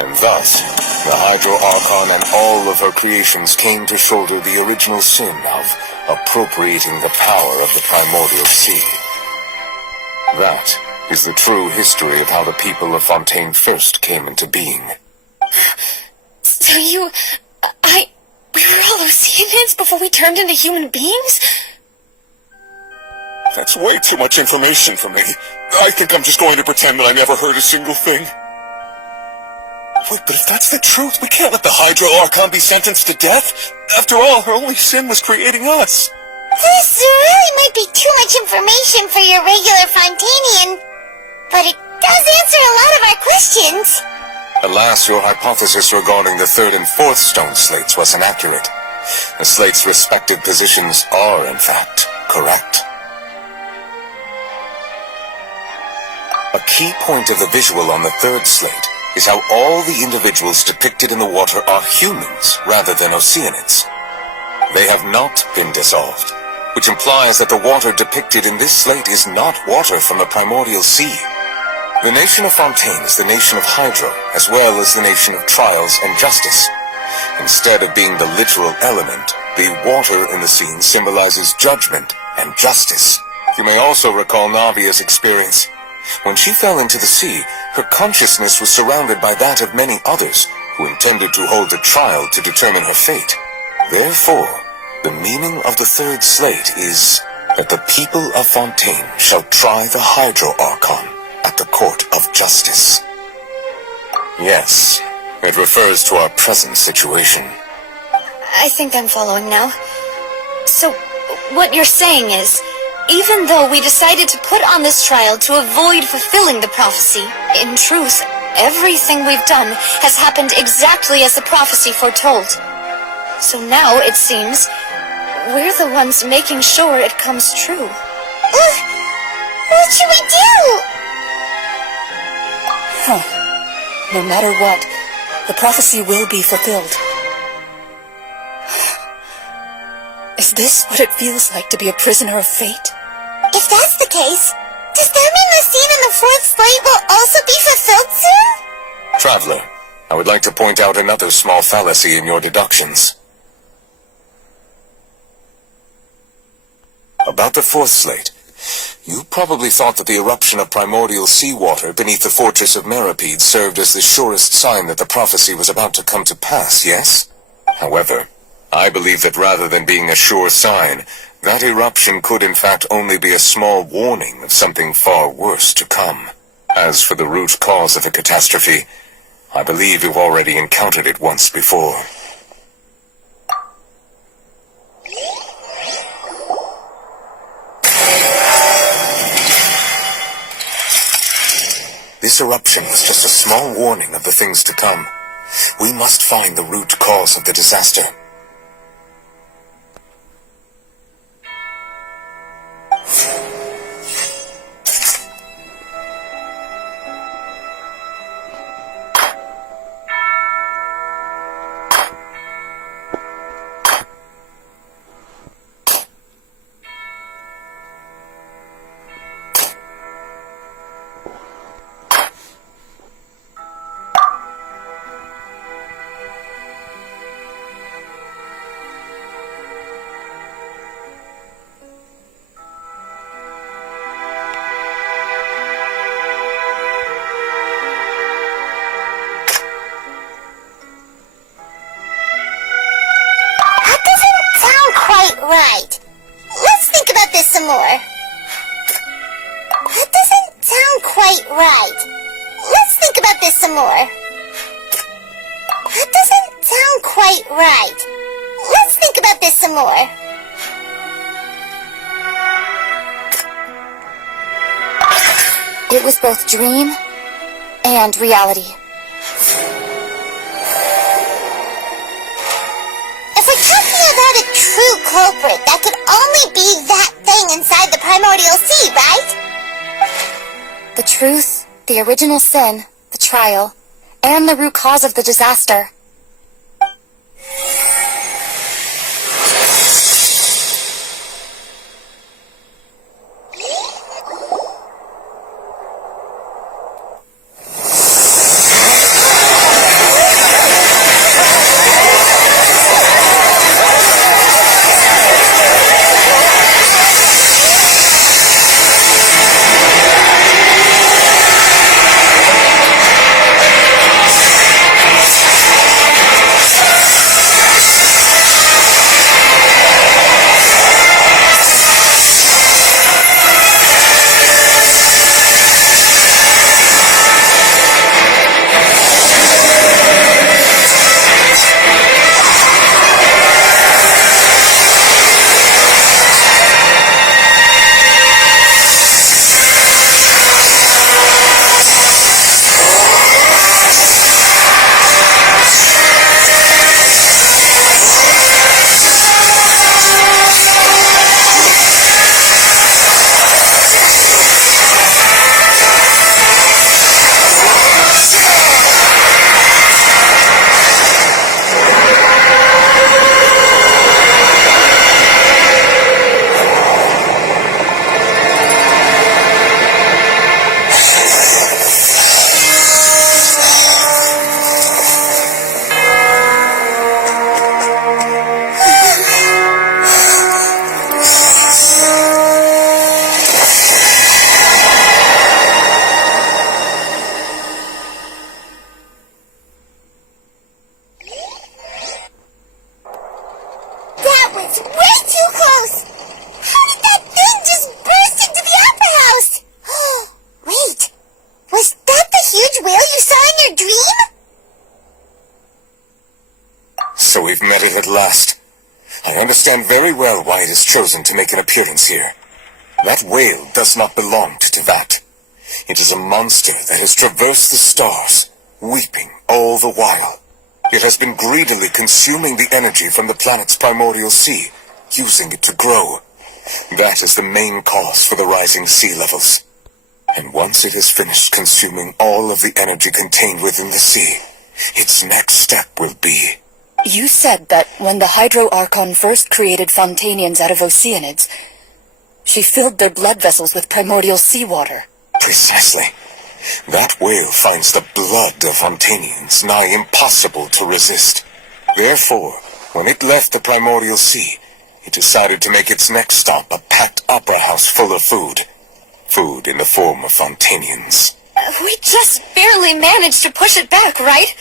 And thus, the Hydro Archon and all of her creations came to shoulder the original sin of appropriating the power of the primordial sea. That is the true history of how the people of Fontaine first came into being. So we were all Oceanids before we turned into human beings? That's way too much information for me. I think I'm just going to pretend that I never heard a single thing. Wait, but if that's the truth, we can't let the Hydro Archon be sentenced to death. After all, her only sin was creating us. This really might be too much information for your regular Fontainian, but it does answer a lot of our questions. Alas, your hypothesis regarding the 3rd and 4th stone slates was inaccurate. The slates' respective positions are, in fact, correct. A key point of the visual on the 3rd slate is how all the individuals depicted in the water are humans rather than Oceanids. They have not been dissolved, which implies that the water depicted in this slate is not water from the primordial sea. The nation of Fontaine is the nation of Hydro, as well as the nation of trials and justice. Instead of being the literal element, the water in the scene symbolizes judgment and justice. You may also recall Navia's experience. When she fell into the sea, her consciousness was surrounded by that of many others who intended to hold a trial to determine her fate. Therefore, the meaning of the 3rd slate is that the people of Fontaine shall try the Hydro Archon at the court of justice. Yes, it refers to our present situation. I think I'm following now. So, what you're saying is, even though we decided to put on this trial to avoid fulfilling the prophecy, in truth, everything we've done has happened exactly as the prophecy foretold. So now, it seems, we're the ones making sure it comes true. What should we do? No matter what, the prophecy will be fulfilled. Is this what it feels like to be a prisoner of fate? If that's the case, does that mean the scene in the 4th slate will also be fulfilled soon? Traveler, I would like to point out another small fallacy in your deductions. About the fourth slate. You probably thought that the eruption of primordial seawater beneath the fortress of Meripede served as the surest sign that the prophecy was about to come to pass, yes? However, I believe that rather than being a sure sign, that eruption could in fact only be a small warning of something far worse to come. As for the root cause of the catastrophe, I believe you've already encountered it once before. This eruption was just a small warning of the things to come. We must find the root cause of the disaster. Right. Let's think about this some more. That doesn't sound quite right. Let's think about this some more. That doesn't sound quite right. Let's think about this some more. It was both dream and reality. If we're talking about a true culprit, that could only be that thing inside the primordial sea, right? The truth, the original sin, the trial, and the root cause of the disaster. So we've met it at last. I understand very well why it is chosen to make an appearance here. That whale does not belong to Tevat. It is a monster that has traversed the stars, weeping all the while. It has been greedily consuming the energy from the planet's primordial sea, using it to grow. That is the main cause for the rising sea levels. And once it has finished consuming all of the energy contained within the sea, its next step will be... You said that when the Hydro Archon first created Fontainians out of Oceanids, she filled their blood vessels with primordial seawater. Precisely. That whale finds the blood of Fontainians nigh impossible to resist. Therefore, when it left the primordial sea, it decided to make its next stop a packed opera house full of food. Food in the form of Fontainians. We just barely managed to push it back, right?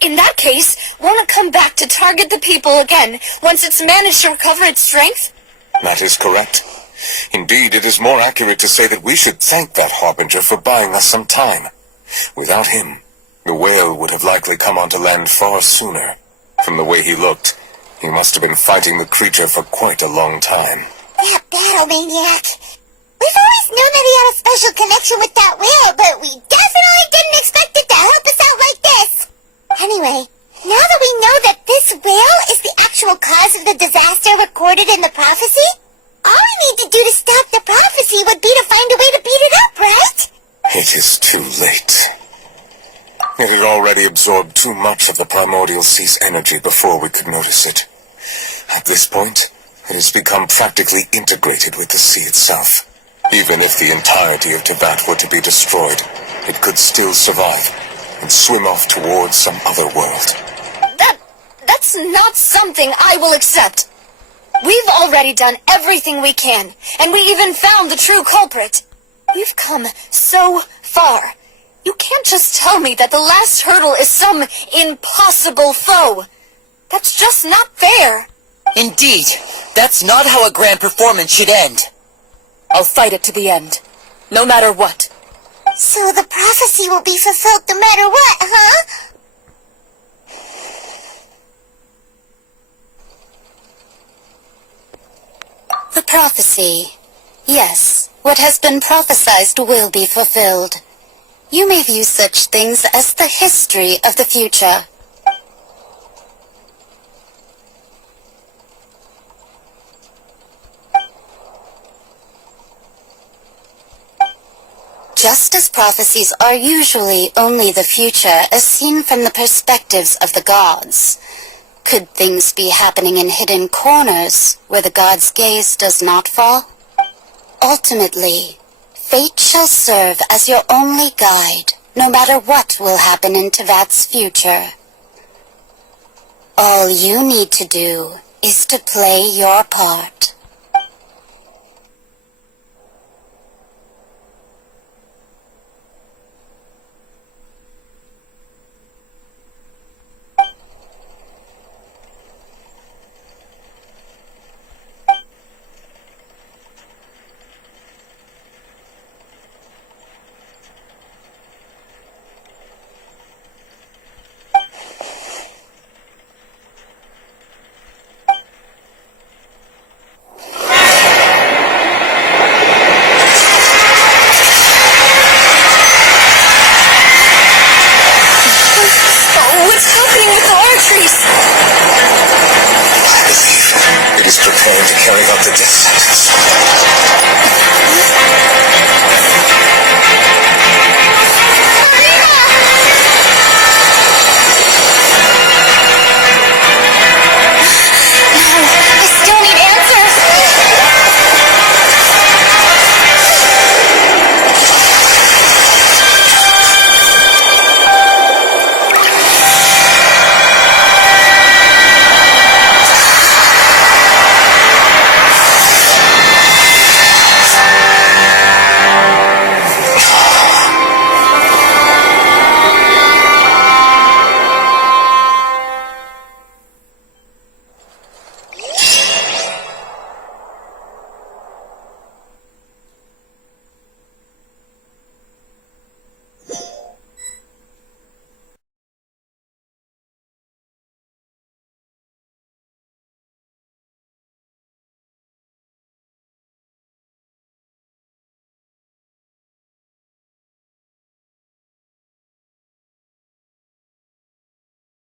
In that case, won't it come back to target the people again once it's managed to recover its strength? That is correct. Indeed, it is more accurate to say that we should thank that Harbinger for buying us some time. Without him, the whale would have likely come onto land far sooner. From the way he looked, he must have been fighting the creature for quite a long time. That battle maniac. We've always known that he had a special connection with that whale, but we definitely didn't expect it to help us out like this. Anyway, now that we know that this whale is the actual cause of the disaster recorded in the prophecy, all we need to do to stop the prophecy would be to find a way to beat it up, right? It is too late. It had already absorbed too much of the primordial sea's energy before we could notice it. At this point, it has become practically integrated with the sea itself. Even if the entirety of Teyvat were to be destroyed, it could still survive and swim off towards some other world. That's not something I will accept. We've already done everything we can, and we even found the true culprit. We've come so far. You can't just tell me that the last hurdle is some impossible foe. That's just not fair. Indeed, that's not how a grand performance should end. I'll fight it to the end, no matter what. So the prophecy will be fulfilled no matter what, huh? The prophecy. Yes, what has been prophesied will be fulfilled. You may view such things as the history of the future. Just as prophecies are usually only the future as seen from the perspectives of the gods, could things be happening in hidden corners where the gods' gaze does not fall? Ultimately, fate shall serve as your only guide, no matter what will happen in Teyvat's future. All you need to do is to play your part. It is preparing to carry out the death sentence.